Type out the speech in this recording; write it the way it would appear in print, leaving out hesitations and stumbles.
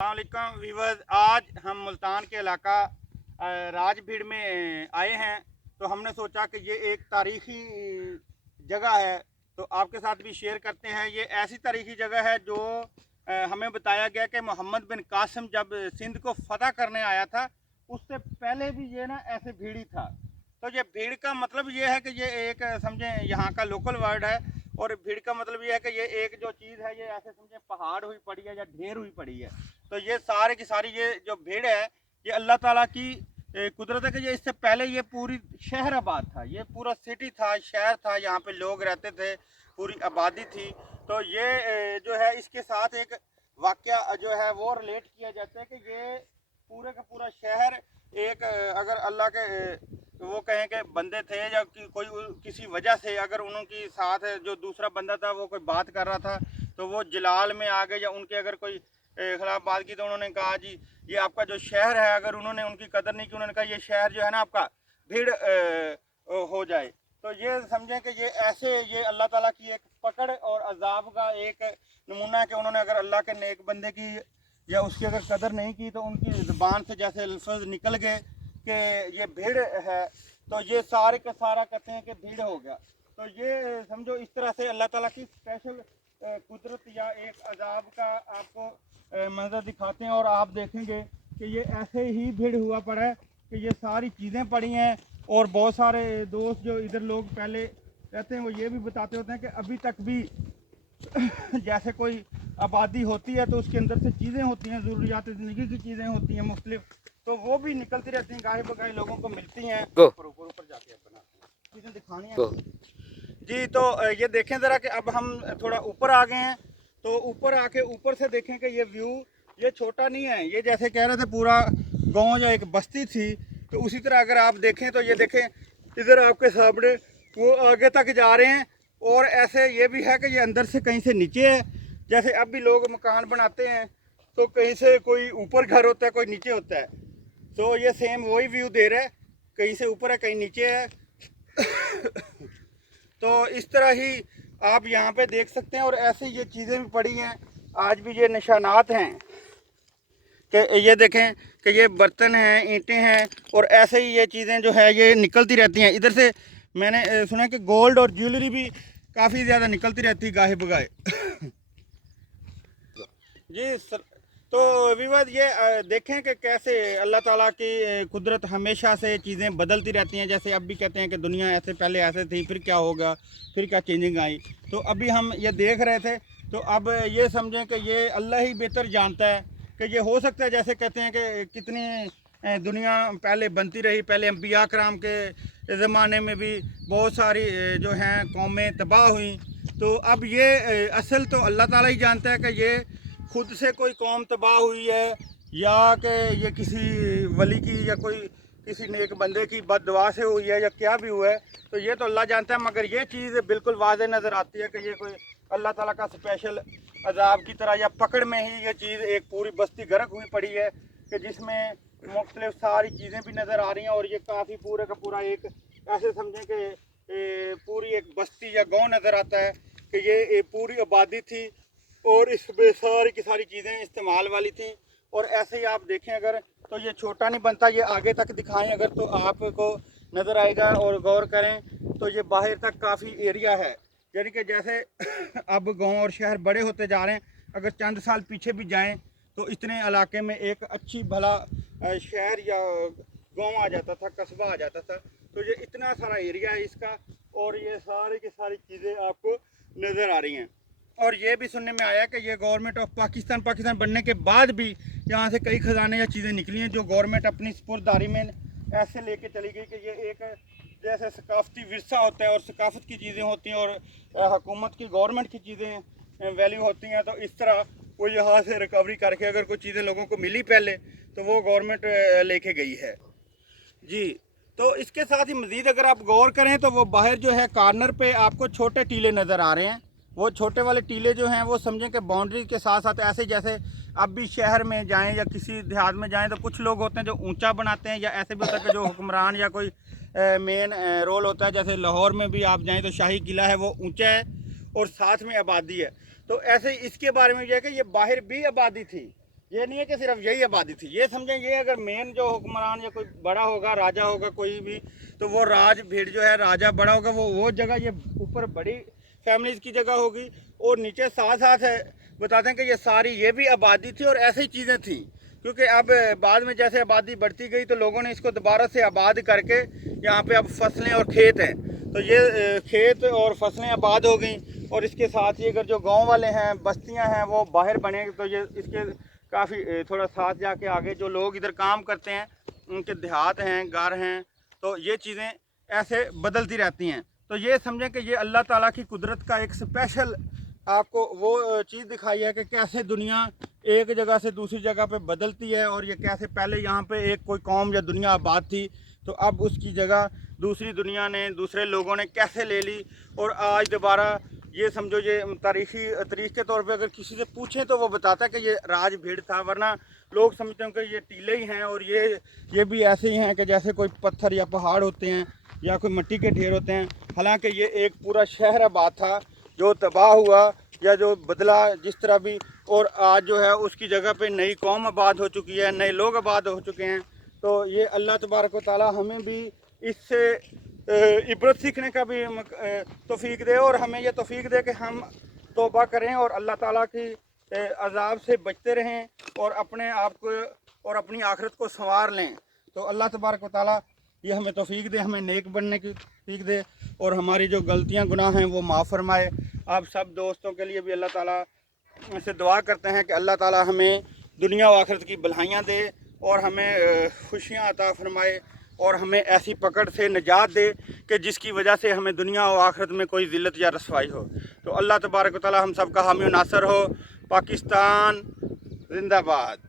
अस्सलाम वीवर्स, आज हम मुल्तान के इलाका राजभीड़ में आए हैं। तो हमने सोचा कि ये एक तारीख़ी जगह है तो आपके साथ भी शेयर करते हैं। ये ऐसी तारीख़ी जगह है जो हमें बताया गया कि मोहम्मद बिन कासिम जब सिंध को फ़तह करने आया था उससे पहले भी ये ना ऐसे भीड़ ही था। तो ये भीड़ का मतलब ये है कि ये एक समझें यहाँ का लोकल वर्ड है, और भीड़ का मतलब ये है कि ये एक जो चीज़ है ये ऐसे समझें पहाड़ हुई पड़ी है या ढेर हुई पड़ी है। तो ये सारे की सारी ये जो भीड़ है ये अल्लाह ताला की कुदरत है कि ये इससे पहले ये पूरी शहर आबाद था, ये पूरा सिटी था, शहर था, यहाँ पे लोग रहते थे, पूरी आबादी थी। तो ये जो है इसके साथ एक वाक़या जो है वो रिलेट किया जाता है कि ये पूरे का पूरा शहर एक अगर अल्लाह के वो कहें कि बंदे थे या कोई किसी वजह से अगर उनके साथ जो दूसरा बंदा था वो कोई बात कर रहा था तो वो जलाल में आ गए या उनके अगर कोई खिलाफ बात की तो उन्होंने कहा जी ये आपका जो शहर है, अगर उन्होंने उनकी कदर नहीं की, उन्होंने कहा ये शहर जो है ना आपका भीड़ हो जाए। तो ये समझें कि ये ऐसे ये अल्लाह ताला की एक पकड़ और अजाब का एक नमूना है कि उन्होंने अगर अल्लाह के नेक बंदे की या उसकी अगर कदर नहीं की तो उनकी ज़बान से जैसे लफ्ज़ निकल गए कि ये भीड़ है, तो ये सारे का सारा कहते हैं कि भीड़ हो गया। तो ये समझो इस तरह से अल्लाह ताला की स्पेशल कुदरत या एक अजाब का आपको मंजर दिखाते हैं। और आप देखेंगे कि ये ऐसे ही भीड़ हुआ पड़ा है कि ये सारी चीज़ें पड़ी हैं। और बहुत सारे दोस्त जो इधर लोग पहले रहते हैं वो ये भी बताते होते हैं कि अभी तक भी जैसे कोई आबादी होती है तो उसके अंदर से चीज़ें होती हैं, ज़रूरियात ज़िंदगी की चीज़ें होती हैं मुख्तलिफ, तो वो भी निकलती रहती हैं, गाहे बगाहे लोगों को मिलती हैं। ऊपर जाके अपना चीज़ें दिखानी है जी। तो ये देखें ज़रा कि अब हम थोड़ा ऊपर आ गए हैं। तो ऊपर आके ऊपर से देखें कि ये व्यू ये छोटा नहीं है, ये जैसे कह रहे थे पूरा गांव या एक बस्ती थी, तो उसी तरह अगर आप देखें तो ये देखें इधर आपके सामने वो आगे तक जा रहे हैं। और ऐसे ये भी है कि ये अंदर से कहीं से नीचे है, जैसे अब भी लोग मकान बनाते हैं तो कहीं से कोई ऊपर घर होता है कोई नीचे होता है, तो ये सेम वही व्यू दे रहा है, कहीं से ऊपर है कहीं नीचे है। तो इस तरह ही आप यहाँ पे देख सकते हैं। और ऐसे ये चीज़ें भी पड़ी हैं, आज भी ये निशानात हैं कि ये देखें कि ये बर्तन हैं, ईंटें हैं, और ऐसे ही ये चीज़ें जो है ये निकलती रहती हैं। इधर से मैंने सुना कि गोल्ड और ज्वेलरी भी काफ़ी ज़्यादा निकलती रहती है गाहे बगाहे। जी सर, तो विवाद ये देखें कि कैसे अल्लाह ताला की कुदरत हमेशा से चीज़ें बदलती रहती हैं। जैसे अब भी कहते हैं कि दुनिया ऐसे पहले ऐसे थी, फिर क्या होगा, फिर क्या चेंजिंग आई। तो अभी हम ये देख रहे थे, तो अब ये समझें कि ये अल्लाह ही बेहतर जानता है कि ये हो सकता है। जैसे कहते हैं कि कितनी दुनिया पहले बनती रही, पहले अंबिया कराम के ज़माने में भी बहुत सारी जो हैं कौमें तबाह हुई। तो अब ये असल तो अल्लाह ताला ही जानता है कि ये खुद से कोई कौम तबाह हुई है या कि ये किसी वली की या कोई किसी नेक बंदे की बददुआ से हुई है या क्या भी हुआ है, तो ये तो अल्लाह जानता है। मगर ये चीज़ बिल्कुल वाज़े नज़र आती है कि ये कोई अल्लाह ताला का स्पेशल अजाब की तरह या पकड़ में ही ये चीज़ एक पूरी बस्ती गर्क हुई पड़ी है कि जिसमें मुख्तलिफ सारी चीज़ें भी नज़र आ रही हैं। और ये काफ़ी पूरे का पूरा एक ऐसे समझें कि पूरी एक बस्ती या गाँव नज़र आता है कि ये पूरी आबादी थी और इसमें सारी की सारी चीज़ें इस्तेमाल वाली थी। और ऐसे ही आप देखें अगर तो ये छोटा नहीं बनता, ये आगे तक दिखाएं अगर तो आपको नज़र आएगा। और गौर करें तो ये बाहर तक काफ़ी एरिया है, यानी कि जैसे अब गांव और शहर बड़े होते जा रहे हैं, अगर चंद साल पीछे भी जाएं तो इतने इलाके में एक अच्छी भला शहर या गांव आ जाता था, कस्बा आ जाता था। तो ये इतना सारा एरिया है इसका, और ये सारी की सारी चीज़ें आपको नज़र आ रही हैं। और ये भी सुनने में आया कि ये गवर्नमेंट ऑफ पाकिस्तान बनने के बाद भी यहाँ से कई ख़जाने या चीज़ें निकली हैं जो गवर्नमेंट अपनी स्पुरदारी में ऐसे लेके चली गई कि ये एक जैसे सकाफती विरसा होता है और सकाफत की चीज़ें होती हैं और हुकूमत की गवर्नमेंट की चीज़ें वैल्यू होती हैं। तो इस तरह वो यहाँ से रिकवरी करके अगर कोई चीज़ें लोगों को मिली पहले तो वो गवर्नमेंट लेके गई है जी। तो इसके साथ ही मज़ीद अगर आप गौर करें तो वो बाहर जो है कॉर्नर पे आपको छोटे टीले नज़र आ रहे हैं। वो छोटे वाले टीले जो हैं वो समझें कि बाउंड्री के साथ साथ ऐसे जैसे अब भी शहर में जाएं या किसी देहात में जाएं तो कुछ लोग होते हैं जो ऊंचा बनाते हैं, या ऐसे भी होता है कि जो हुक्मरान या कोई मेन रोल होता है। जैसे लाहौर में भी आप जाएं तो शाही किला है, वो ऊंचा है और साथ में आबादी है। तो ऐसे इसके बारे में यह है कि ये बाहर भी आबादी थी ये नहीं है कि सिर्फ यही आबादी थी, ये समझें ये अगर मेन जो हुक्मरान या कोई बड़ा होगा, राजा होगा कोई भी, तो वो राज भीड़ जो है राजा बड़ा होगा, वो जगह ये ऊपर बड़ी फैमिलीज की जगह होगी, और नीचे साथ साथ है बताते हैं कि ये सारी ये भी आबादी थी और ऐसी चीज़ें थी। क्योंकि अब बाद में जैसे आबादी बढ़ती गई तो लोगों ने इसको दोबारा से आबाद करके यहाँ पे अब फसलें और खेत हैं, तो ये खेत और फसलें आबाद हो गई। और इसके साथ ही अगर जो गांव वाले हैं, बस्तियां हैं, वो बाहर बने, तो ये इसके काफ़ी थोड़ा साथ जाके आगे जो लोग इधर काम करते हैं उनके देहात हैं, घर हैं, तो ये चीज़ें ऐसे बदलती रहती हैं। तो ये समझें कि ये अल्लाह ताला की कुदरत का एक स्पेशल आपको वो चीज़ दिखाई है कि कैसे दुनिया एक जगह से दूसरी जगह पे बदलती है, और ये कैसे पहले यहाँ पे एक कोई कौम या दुनिया आबाद थी, तो अब उसकी जगह दूसरी दुनिया ने, दूसरे लोगों ने कैसे ले ली। और आज दोबारा ये समझो, ये तारीख के तौर पे अगर किसी से पूछें तो वो बताता है कि ये राज भीड़ था, वरना लोग समझते हैं कि ये टीले ही हैं, और ये भी ऐसे ही हैं कि जैसे कोई पत्थर या पहाड़ होते हैं या कोई मिट्टी के ढेर होते हैं। हालांकि ये एक पूरा शहर आबाद था जो तबाह हुआ या जो बदला जिस तरह भी, और आज जो है उसकी जगह पे नई कौम आबाद हो चुकी है, नए लोग आबाद हो चुके हैं। तो ये अल्लाह तबारक व तआला हमें भी इससे इबरत सीखने का भी तौफीक दे, और हमें ये तौफीक दे कि हम तौबा करें और अल्लाह ताला की अजाब से बचते रहें, और अपने आप को और अपनी आखिरत को संवार लें। तो अल्लाह तबारक व तआला ये हमें तौफीक दे, हमें नेक बनने की तौफीक दे, और हमारी जो गलतियां गुनाह हैं वो माफ़ फरमाए। आप सब दोस्तों के लिए भी अल्लाह ताला से दुआ करते हैं कि अल्लाह ताला हमें दुनिया व आखिरत की भलाइयाँ दे, और हमें खुशियाँ अता फरमाए, और हमें ऐसी पकड़ से निजात दे कि जिसकी वजह से हमें दुनिया और आखिरत में कोई ज़िल्लत या रसवाई हो। तो अल्लाह तबारक व तआला हम सब का हामी नासर हो। पाकिस्तान जिंदाबाद।